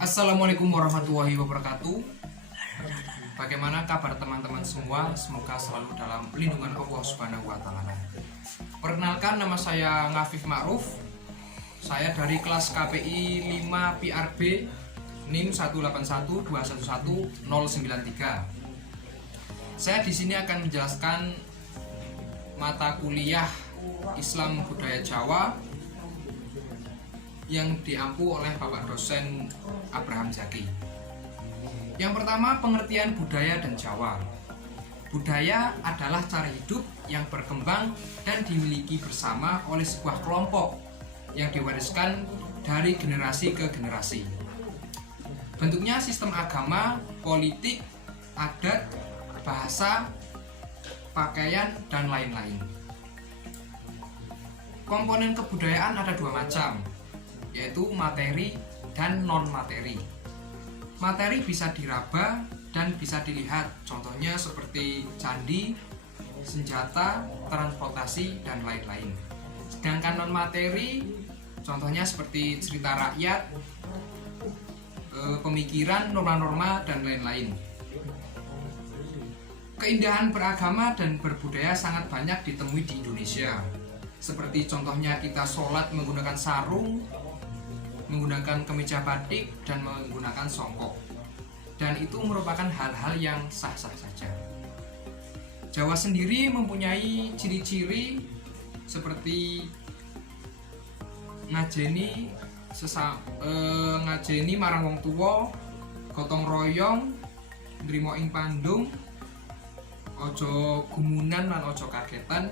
Assalamualaikum warahmatullahi wabarakatuh. Bagaimana kabar teman-teman semua? Semoga selalu dalam lindungan Allah Subhanahu wa taala. Perkenalkan, nama saya Ngafif Ma'ruf. Saya dari kelas KPI 5 PRB NIM 181211093. Saya di sini akan menjelaskan mata kuliah Islam Budaya Jawa yang diampu oleh Bapak dosen Abraham Zaki. Yang pertama, pengertian budaya dan Jawa. Budaya adalah cara hidup yang berkembang dan dimiliki bersama oleh sebuah kelompok yang diwariskan dari generasi ke generasi. Bentuknya sistem agama, politik, adat, bahasa, pakaian, dan lain-lain. Komponen kebudayaan ada dua macam, yaitu materi dan non-materi. Materi bisa diraba dan bisa dilihat, contohnya seperti candi, senjata, transportasi, dan lain-lain. Sedangkan non-materi, contohnya seperti cerita rakyat, pemikiran, norma-norma, dan lain-lain. Keindahan beragama dan berbudaya sangat banyak ditemui di Indonesia. Seperti contohnya kita sholat menggunakan sarung, menggunakan kemeja batik, dan menggunakan songkok. Dan itu merupakan hal-hal yang sah-sah saja. Jawa sendiri mempunyai ciri-ciri seperti ngajeni marang wong tuwa, gotong royong, nrimo ing pandung, ojo gumunan lan ojo kagetan,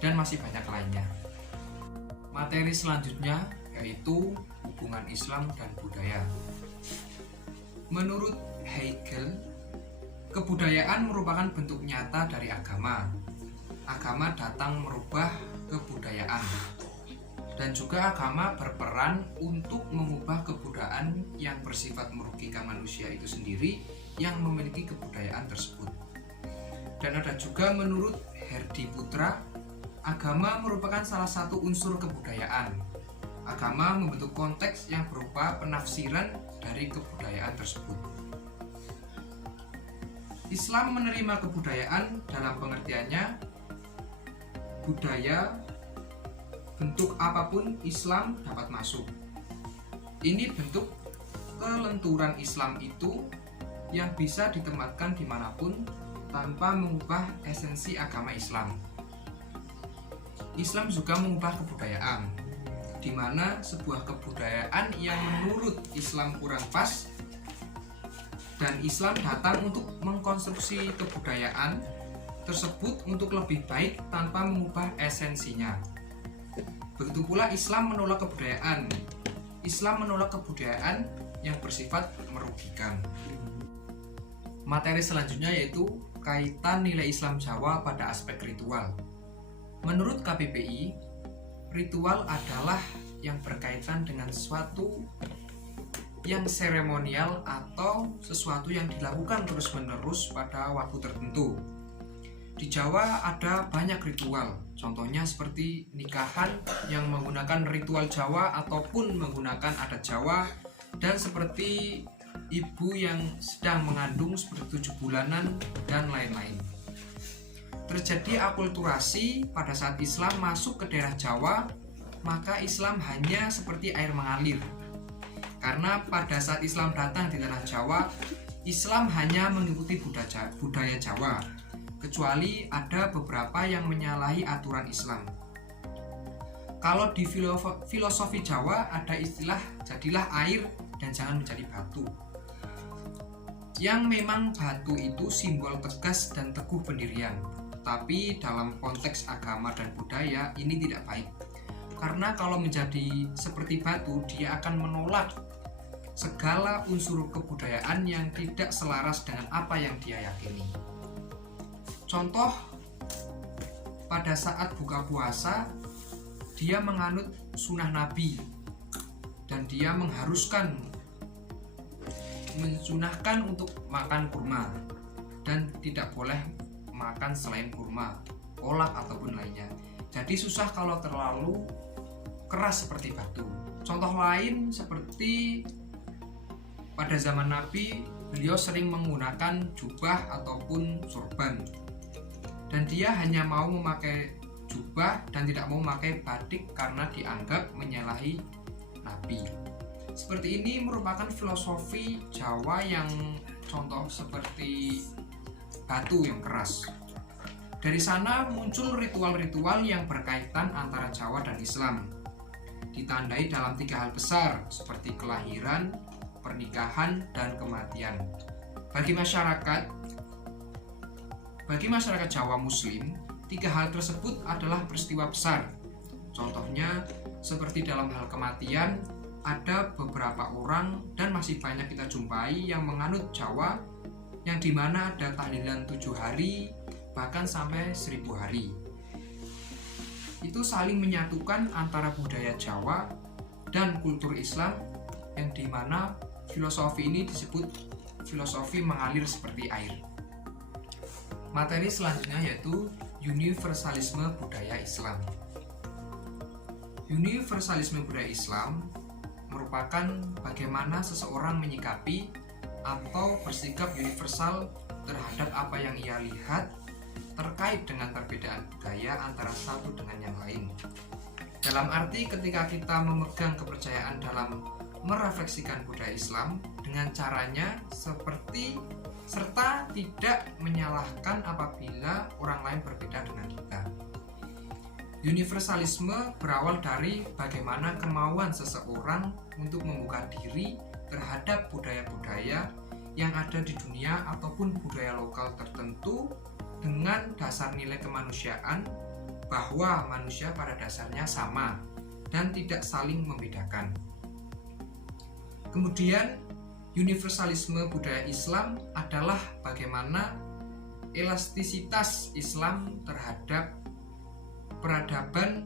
dan masih banyak lainnya. Materi selanjutnya yaitu hubungan Islam dan budaya. Menurut Hegel, kebudayaan merupakan bentuk nyata dari agama. Agama datang merubah kebudayaan, dan juga agama berperan untuk mengubah kebudayaan yang bersifat merugikan manusia itu sendiri yang memiliki kebudayaan tersebut. Dan ada juga menurut Herdi Putra, agama merupakan salah satu unsur kebudayaan. Agama membentuk konteks yang berupa penafsiran dari kebudayaan tersebut. Islam menerima kebudayaan dalam pengertiannya budaya, bentuk apapun Islam dapat masuk. Ini bentuk kelenturan Islam itu yang bisa ditempatkan dimanapun tanpa mengubah esensi agama Islam. Islam juga mengubah kebudayaan, di mana sebuah kebudayaan yang menurut Islam kurang pas dan Islam datang untuk mengkonstruksi kebudayaan tersebut untuk lebih baik tanpa mengubah esensinya. Begitu pula Islam menolak kebudayaan. Islam menolak kebudayaan yang bersifat merugikan. Materi selanjutnya yaitu kaitan nilai Islam Jawa pada aspek ritual. Menurut KPPI, ritual adalah yang berkaitan dengan sesuatu yang seremonial atau sesuatu yang dilakukan terus-menerus pada waktu tertentu. Di Jawa ada banyak ritual, contohnya seperti nikahan yang menggunakan ritual Jawa ataupun menggunakan adat Jawa, dan seperti ibu yang sedang mengandung seperti 7 bulanan dan lain-lain. Terjadi akulturasi pada saat Islam masuk ke daerah Jawa, maka Islam hanya seperti air mengalir. Karena pada saat Islam datang di tanah Jawa, Islam hanya mengikuti budaya Jawa, kecuali ada beberapa yang menyalahi aturan Islam. Kalau di filosofi Jawa ada istilah jadilah air dan jangan menjadi batu. Yang memang batu itu simbol tegas dan teguh pendirian. Tapi dalam konteks agama dan budaya ini tidak baik. Karena kalau menjadi seperti batu, dia akan menolak segala unsur kebudayaan yang tidak selaras dengan apa yang dia yakini. Contoh, pada saat buka puasa, dia menganut sunnah Nabi dan dia mensunahkan untuk makan kurma dan tidak boleh makan selain kurma, kolak ataupun lainnya. Jadi susah kalau terlalu keras seperti batu. Contoh lain seperti pada zaman Nabi beliau sering menggunakan jubah ataupun sorban, dan dia hanya mau memakai jubah dan tidak mau memakai batik karena dianggap menyalahi Nabi. Seperti ini merupakan filosofi Jawa yang contoh seperti batu yang keras. Dari sana muncul ritual-ritual yang berkaitan antara Jawa dan Islam, ditandai dalam 3 hal besar seperti kelahiran, pernikahan, dan kematian. Bagi masyarakat Jawa Muslim, 3 hal tersebut adalah peristiwa besar. Contohnya seperti dalam hal kematian, ada beberapa orang dan masih banyak kita jumpai yang menganut Jawa, yang dimana ada tahlilan 7 hari bahkan sampai 1000 hari. Itu saling menyatukan antara budaya Jawa dan kultur Islam, yang dimana filosofi ini disebut filosofi mengalir seperti air. Materi selanjutnya yaitu universalisme budaya Islam. Universalisme budaya Islam merupakan bagaimana seseorang menyikapi atau bersikap universal terhadap apa yang ia lihat terkait dengan perbedaan budaya antara satu dengan yang lain. Dalam arti ketika kita memegang kepercayaan dalam merefleksikan budaya Islam dengan caranya seperti serta tidak menyalahkan apabila orang lain berbeda dengan kita. Universalisme berawal dari bagaimana kemauan seseorang untuk membuka diri terhadap budaya-budaya yang ada di dunia ataupun budaya lokal tertentu dengan dasar nilai kemanusiaan, bahwa manusia pada dasarnya sama dan tidak saling membedakan. Kemudian universalisme budaya Islam adalah bagaimana elastisitas Islam terhadap peradaban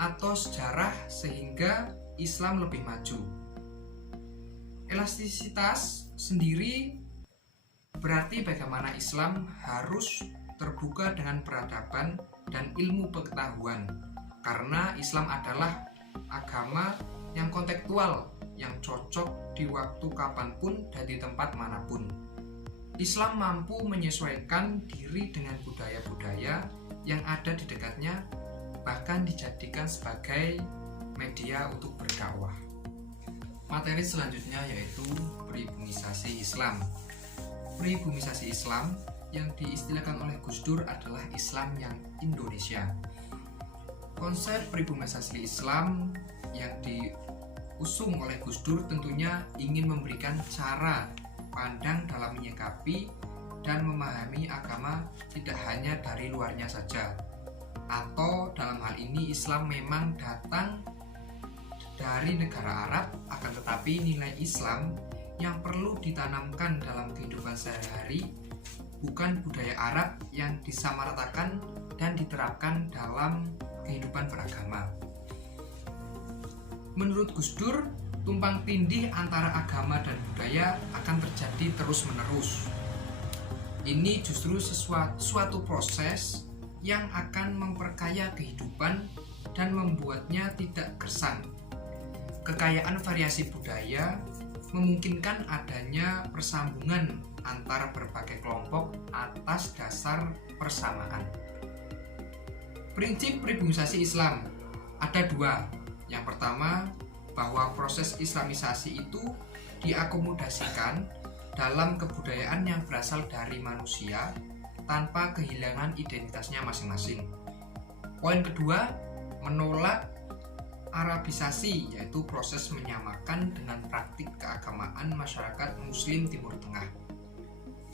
atau sejarah sehingga Islam lebih maju. Elastisitas sendiri berarti bagaimana Islam harus terbuka dengan peradaban dan ilmu pengetahuan, karena Islam adalah agama yang kontekstual, yang cocok di waktu kapanpun dan di tempat manapun. Islam mampu menyesuaikan diri dengan budaya-budaya yang ada di dekatnya, bahkan dijadikan sebagai media untuk berdakwah. Materi selanjutnya yaitu pribumisasi Islam. Pribumisasi Islam yang diistilahkan oleh Gus Dur adalah Islam yang Indonesia. Konsep pribumisasi Islam yang diusung oleh Gus Dur tentunya ingin memberikan cara pandang dalam menyikapi dan memahami agama tidak hanya dari luarnya saja, atau dalam hal ini Islam memang datang dari negara Arab, akan tetapi nilai Islam yang perlu ditanamkan dalam kehidupan sehari-hari bukan budaya Arab yang disamaratakan dan diterapkan dalam kehidupan beragama. Menurut Gus Dur, tumpang tindih antara agama dan budaya akan terjadi terus-menerus. Ini justru suatu proses yang akan memperkaya kehidupan dan membuatnya tidak gersang. Kekayaan variasi budaya memungkinkan adanya persambungan antara berbagai kelompok atas dasar persamaan. Prinsip pribumisasi Islam ada 2. Yang pertama, bahwa proses islamisasi itu diakomodasikan dalam kebudayaan yang berasal dari manusia tanpa kehilangan identitasnya masing-masing. Poin kedua, menolak Arabisasi, yaitu proses menyamakan dengan praktik keagamaan masyarakat Muslim Timur Tengah.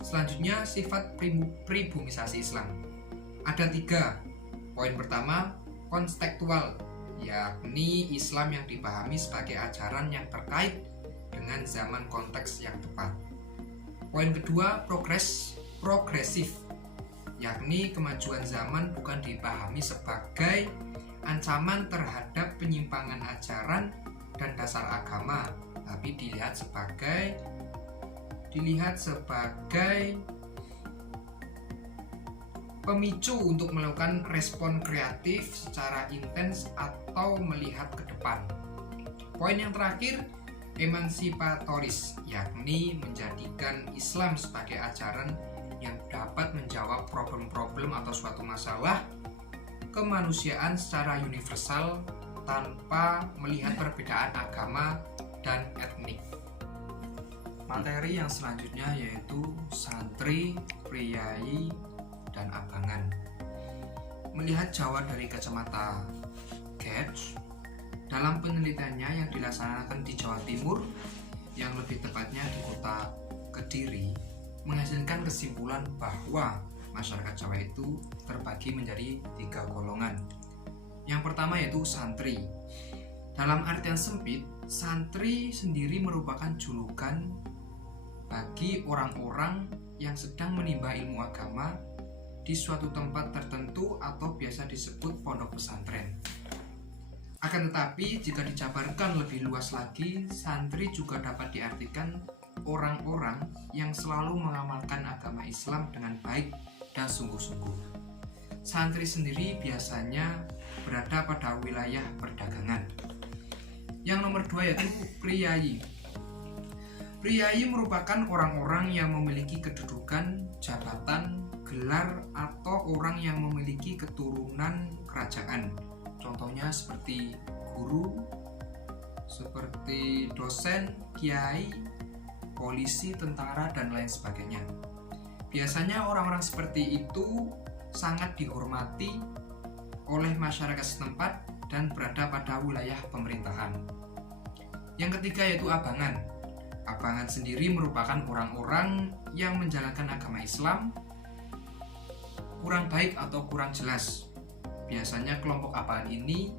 Selanjutnya, sifat pribumisasi Islam. Ada 3. Poin pertama, kontekstual, yakni Islam yang dipahami sebagai ajaran yang terkait dengan zaman konteks yang tepat. Poin kedua, progresif, yakni kemajuan zaman bukan dipahami sebagai ancaman terhadap penyimpangan ajaran dan dasar agama, tapi dilihat sebagai pemicu untuk melakukan respon kreatif secara intens atau melihat ke depan. Poin yang terakhir, emansipatoris, yakni menjadikan Islam sebagai ajaran yang dapat menjawab problem-problem atau suatu masalah kemanusiaan secara universal tanpa melihat perbedaan agama dan etnik. Materi yang selanjutnya yaitu santri, priai, dan abangan. Melihat Jawa dari kacamata Getz, dalam penelitiannya yang dilaksanakan di Jawa Timur, yang lebih tepatnya di kota Kediri, menghasilkan kesimpulan bahwa masyarakat Jawa itu terbagi menjadi 3 golongan. Yang pertama yaitu santri. Dalam artian sempit, santri sendiri merupakan julukan bagi orang-orang yang sedang menimba ilmu agama di suatu tempat tertentu atau biasa disebut pondok pesantren. Akan tetapi, jika dijabarkan lebih luas lagi, santri juga dapat diartikan orang-orang yang selalu mengamalkan agama Islam dengan baik dan sungguh-sungguh. Santri sendiri biasanya berada pada wilayah perdagangan. Yang nomor 2 yaitu priai. Priai merupakan orang-orang yang memiliki kedudukan, jabatan, gelar, atau orang yang memiliki keturunan kerajaan. Contohnya seperti guru, seperti dosen, kiai, polisi, tentara, dan lain sebagainya. Biasanya orang-orang seperti itu sangat dihormati oleh masyarakat setempat dan berada pada wilayah pemerintahan. Yang ketiga yaitu abangan. Abangan sendiri merupakan orang-orang yang menjalankan agama Islam kurang baik atau kurang jelas. Biasanya kelompok abangan ini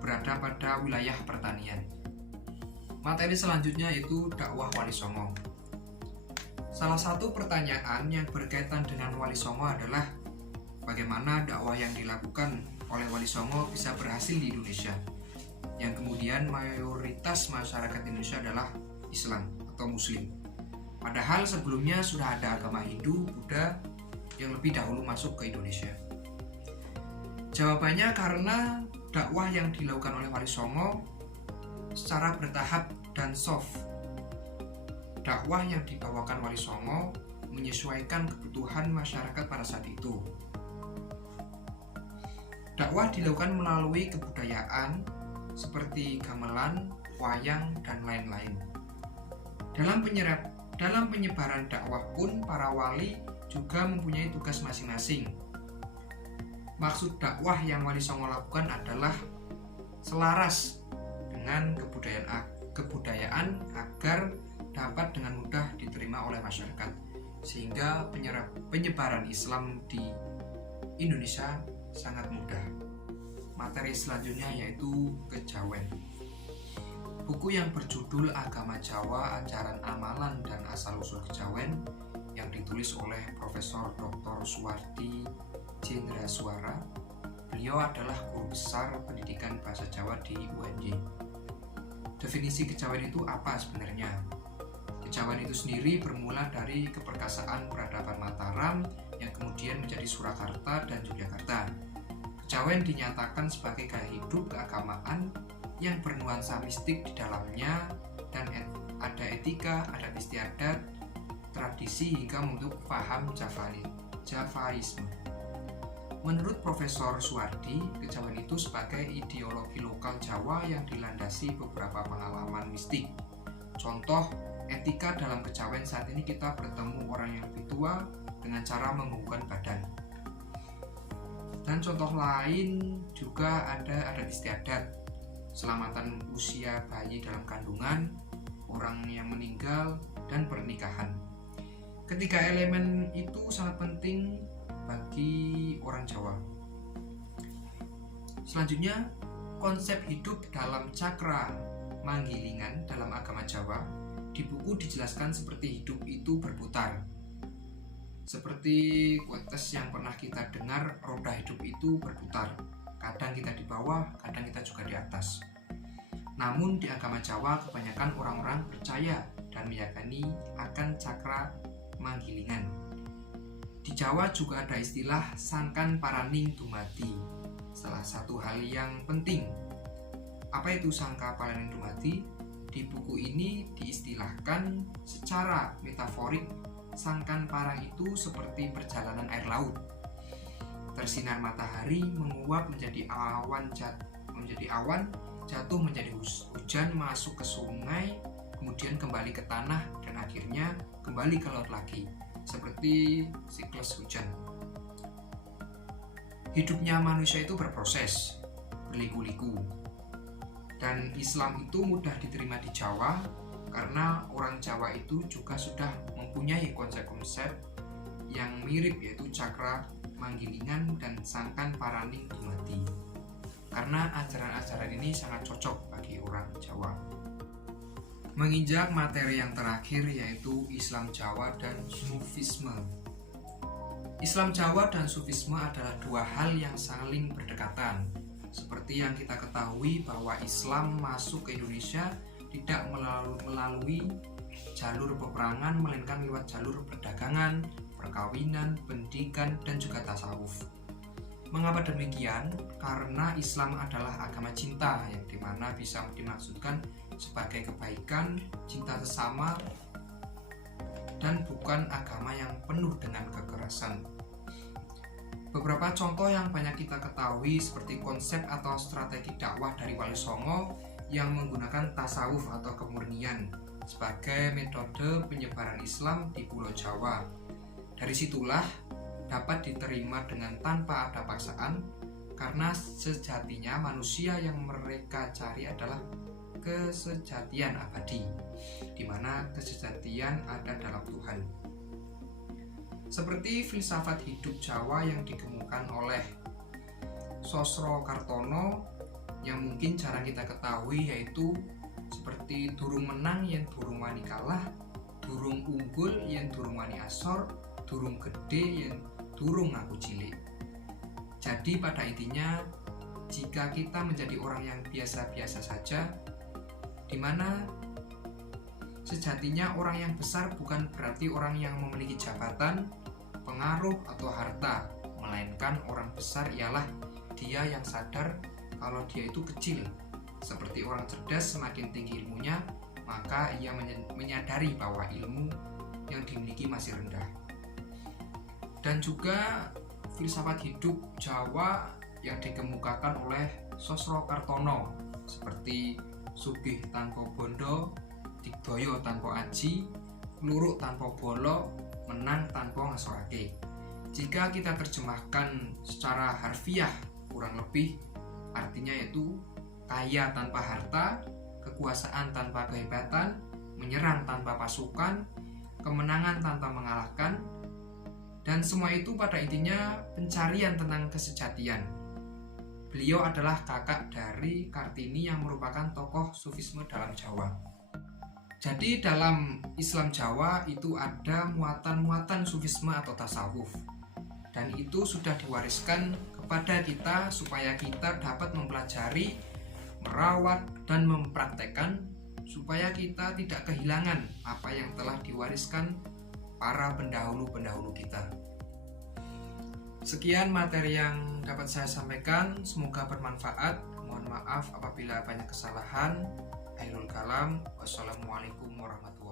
berada pada wilayah pertanian. Materi selanjutnya itu dakwah Wali Songo. Salah satu pertanyaan yang berkaitan dengan Wali Songo adalah bagaimana dakwah yang dilakukan oleh Wali Songo bisa berhasil di Indonesia, yang kemudian mayoritas masyarakat Indonesia adalah Islam atau Muslim. Padahal sebelumnya sudah ada agama Hindu, Buddha yang lebih dahulu masuk ke Indonesia. Jawabannya karena dakwah yang dilakukan oleh Wali Songo secara bertahap dan soft. Dakwah yang dibawakan Wali Songo menyesuaikan kebutuhan masyarakat pada saat itu. Dakwah dilakukan melalui kebudayaan seperti gamelan, wayang, dan lain-lain. Dalam penyebaran dakwah pun para wali juga mempunyai tugas masing-masing. Maksud dakwah yang Wali Songo lakukan adalah selaras dengan kebudayaan agar dapat dengan mudah diterima oleh masyarakat, sehingga penyebaran Islam di Indonesia sangat mudah. Materi selanjutnya yaitu kejawen. Buku yang berjudul Agama Jawa, Ajaran Amalan dan Asal-Usul Kejawen yang ditulis oleh Profesor Dr. Suwardi Jendrasuara. Beliau adalah guru besar pendidikan bahasa Jawa di UNJ. Definisi kejawen itu apa sebenarnya? Kejawen itu sendiri bermula dari keperkasaan peradaban Mataram yang kemudian menjadi Surakarta dan Yogyakarta. Kejawen dinyatakan sebagai gaya hidup keagamaan yang bernuansa mistik di dalamnya dan ada etika, adat istiadat, tradisi hingga membentuk paham Javaisme. Menurut Profesor Suwardi, kejawen itu sebagai ideologi lokal Jawa yang dilandasi beberapa pengalaman mistik. Contoh etika dalam kejawen saat ini kita bertemu orang yang lebih tua dengan cara membungkukkan badan. Dan contoh lain juga ada adat istiadat, selamatan usia bayi dalam kandungan, orang yang meninggal, dan pernikahan. Ketiga elemen itu sangat penting bagi orang Jawa. Selanjutnya, konsep hidup dalam cakra manggilingan dalam agama Jawa di buku dijelaskan seperti hidup itu berputar. Seperti quotes yang pernah kita dengar, roda hidup itu berputar. Kadang kita di bawah, kadang kita juga di atas. Namun di agama Jawa kebanyakan orang-orang percaya dan meyakini akan cakra manggilingan. Di Jawa juga ada istilah sangkan paraning dumadi. Salah satu hal yang penting. Apa itu sangka paraning dumadi? Di buku ini diistilahkan secara metaforik sangkan parang itu seperti perjalanan air laut. Tersinar matahari menguap menjadi awan, jatuh menjadi hujan, masuk ke sungai, kemudian kembali ke tanah, dan akhirnya kembali ke laut lagi, seperti siklus hujan. Hidupnya manusia itu berproses, berliku-liku. Dan Islam itu mudah diterima di Jawa karena orang Jawa itu juga sudah mempunyai konsep-konsep yang mirip, yaitu cakra manggilingan dan sangkan paraning dumadi. Karena ajaran-ajaran ini sangat cocok bagi orang Jawa. Menginjak materi yang terakhir, yaitu Islam Jawa dan Sufisme. Islam Jawa dan Sufisme adalah dua hal yang saling berdekatan. Seperti yang kita ketahui bahwa Islam masuk ke Indonesia tidak melalui jalur peperangan, melainkan lewat jalur perdagangan, perkawinan, pendidikan, dan juga tasawuf. Mengapa demikian? Karena Islam adalah agama cinta, yang dimana bisa dimaksudkan sebagai kebaikan, cinta sesama, dan bukan agama yang penuh dengan kekerasan. Beberapa contoh yang banyak kita ketahui seperti konsep atau strategi dakwah dari Wali Songo yang menggunakan tasawuf atau kemurnian sebagai metode penyebaran Islam di Pulau Jawa. Dari situlah dapat diterima dengan tanpa ada paksaan, karena sejatinya manusia yang mereka cari adalah kesejatian abadi, di mana kesejatian ada dalam Tuhan. Seperti filsafat hidup Jawa yang dikemukakan oleh Sosro Kartono, yang mungkin jarang kita ketahui, yaitu seperti durung menang yen durung wani kalah, durung unggul yen durung wani asor, durung gede yen durung ngaku cilik. Jadi pada intinya, jika kita menjadi orang yang biasa-biasa saja, dimana sejatinya orang yang besar bukan berarti orang yang memiliki jabatan, pengaruh, atau harta, melainkan orang besar ialah dia yang sadar kalau dia itu kecil. Seperti orang cerdas, semakin tinggi ilmunya, maka ia menyadari bahwa ilmu yang dimiliki masih rendah. Dan juga filsafat hidup Jawa yang dikemukakan oleh Sosro Kartono, seperti sugih tanpa bondo, digdaya tanpa aji, kluruk tanpa bolo, menang tanpa ngasorake. Jika kita terjemahkan secara harfiah, kurang lebih artinya yaitu kaya tanpa harta, kekuasaan tanpa kehebatan, menyerang tanpa pasukan, kemenangan tanpa mengalahkan, dan semua itu pada intinya pencarian tentang kesejatian. Beliau adalah kakak dari Kartini yang merupakan tokoh Sufisme dalam Jawa. Jadi dalam Islam Jawa itu ada muatan-muatan Sufisme atau tasawuf, dan itu sudah diwariskan kepada kita supaya kita dapat mempelajari, merawat, dan mempraktekkan supaya kita tidak kehilangan apa yang telah diwariskan para pendahulu-pendahulu kita. Sekian materi yang dapat saya sampaikan, semoga bermanfaat. Mohon maaf apabila banyak kesalahan. Akhirul kalam, wassalamualaikum warahmatullahi wabarakatuh.